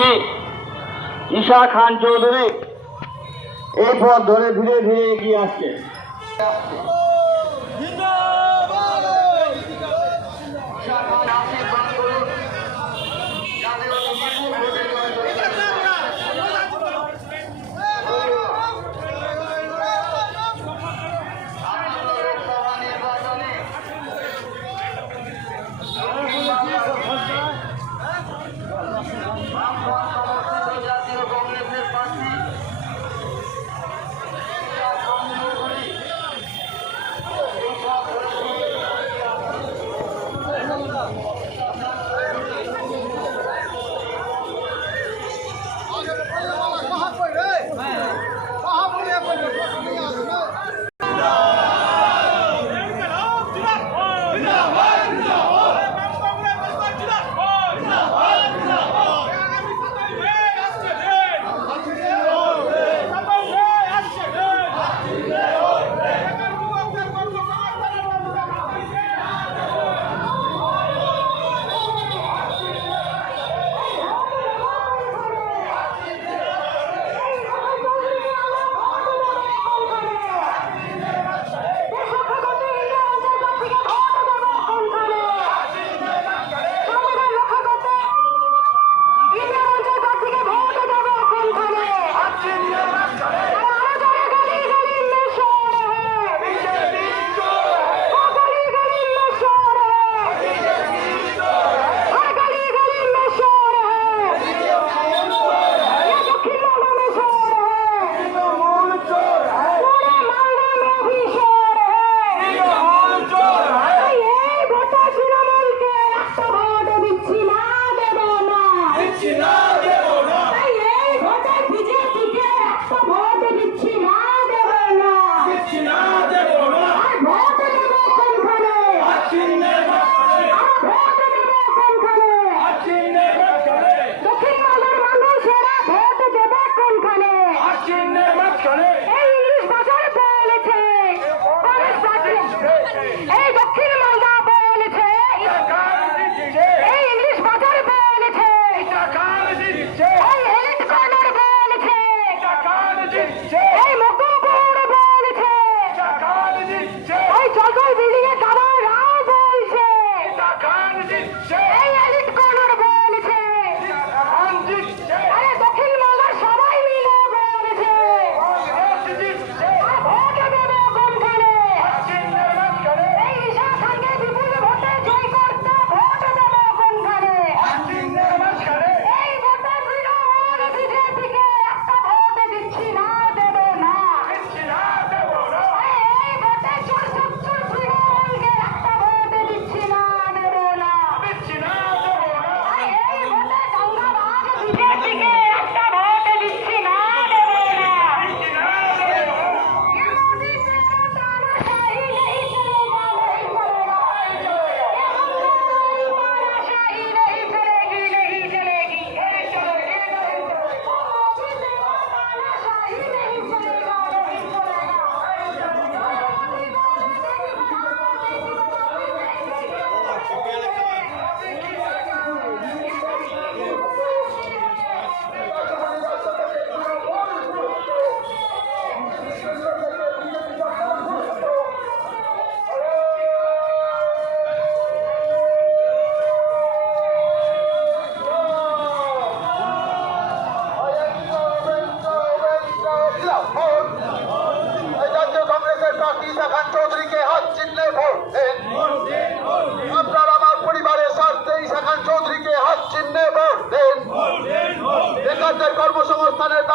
হচ্ছে ঈশা খান চৌধুরী। এরপর ধরে ধীরে ধীরে এগিয়ে আসছে।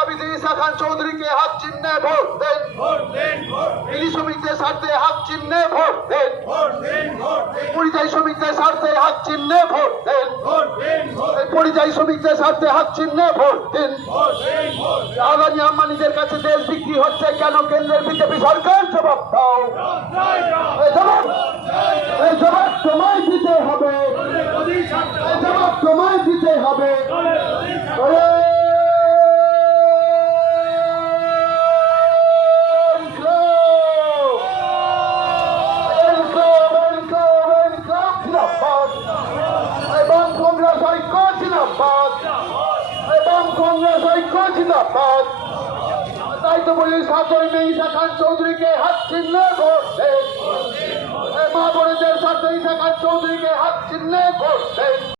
সাবিজি ইসা খান চৌধুরীকে হাত চিহ্নে ভোট দেন। বিলি শ্রমিকদের স্বার্থে হাত চিহ্নে ভোট দেন। পরিযায়ী শ্রমিকদের স্বার্থে হাত চিহ্নে ভোট দেন। পরিযায়ী শ্রমিকদের স্বার্থে হাত চিহ্নে ভোট দিন। আদানি আম্বানিদের কাছে দেশ বিক্রি হচ্ছে কেন? কেন্দ্রের বিজেপি সরকার জিন্দাবাদ। তাই তো বলি সাতই মে ঈশা খান চৌধুরীকে হাত চিহ্ন করছে মা বোনেদের সাথে ঈশা খান চৌধুরীকে হাত চিহ্ন দেন